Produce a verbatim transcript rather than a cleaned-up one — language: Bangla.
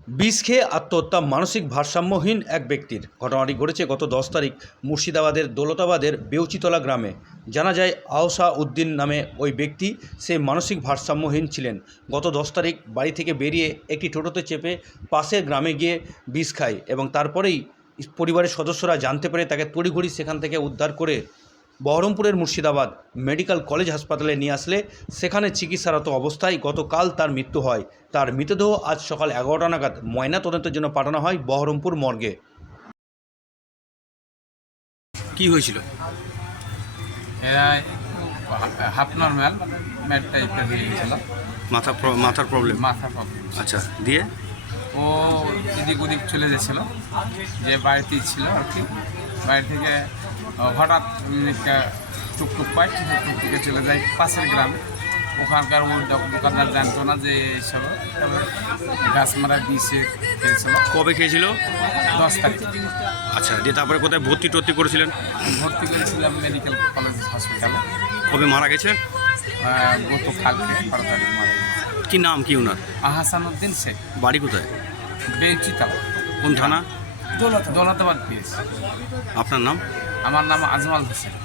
বিষ খেয়ে আত্মহত্যা মানসিক ভারসাম্যহীন এক ব্যক্তির। ঘটনাটি ঘটেছে গত দশ তারিখ মুর্শিদাবাদের দৌলতাবাদের বেউচিতলা গ্রামে। জানা যায় আওসা উদ্দিন নামে ওই ব্যক্তি সে মানসিক ভারসাম্যহীন ছিলেন। গত দশ তারিখ বাড়ি থেকে বেরিয়ে একটি টোটোতে চেপে পাশের গ্রামে গিয়ে বিষ খায় এবং তারপরেই পরিবারের সদস্যরা জানতে পেরে তাকে তড়িঘড়ি সেখান থেকে উদ্ধার করে বহরমপুরের মুর্শিদাবাদ মেডিকেল কলেজ হাসপাতালে নিয়ে আসলে সেখানে চিকিৎসারত অবস্থায় গতকাল তার মৃত্যু হয়। তার মৃতদেহ আজ সকাল এগারোটা নাগাদ ময়নাতদন্তের জন্য পাঠানো হয় বহরমপুর মর্গে। কি হয়েছিল? এরা হাফ নর্মাল ম্যাট টাইপের হয়ে গেছিল, মাথা মাথার প্রবলেম? মাথা প্রবলেম। আচ্ছা, দিয়ে ও এদিক ওদিক চলে গেছিল, যে বাড়িতেই ছিল আর কি। বাড়ি থেকে হঠাৎ একটা টুকটুক পাই, টুকটুকে চলে যায় পাশের গ্রামে। ওখানকার ওই দোকানদার জানতো না যে এইসব গাছ মারা বিষে খেয়েছিল। কবে খেয়েছিল? দশ তারিখ। আচ্ছা, দিয়ে তারপরে কোথায় ভর্তি টর্তি করেছিলেন? ভর্তি করেছিলাম মেডিকেল কলেজ হসপিটালে। কবে মারা গেছে? গত কালকে বারো তারিখ মারা গেছে। কি নাম কি ওনার? আহসান উদ্দিন শেখ। বাড়ি কোথায়? বেউচিতলা। কোন থানা? দৌলতাবাদ পিএস। আপনার নাম? আমার নাম আজমাল হোসেন।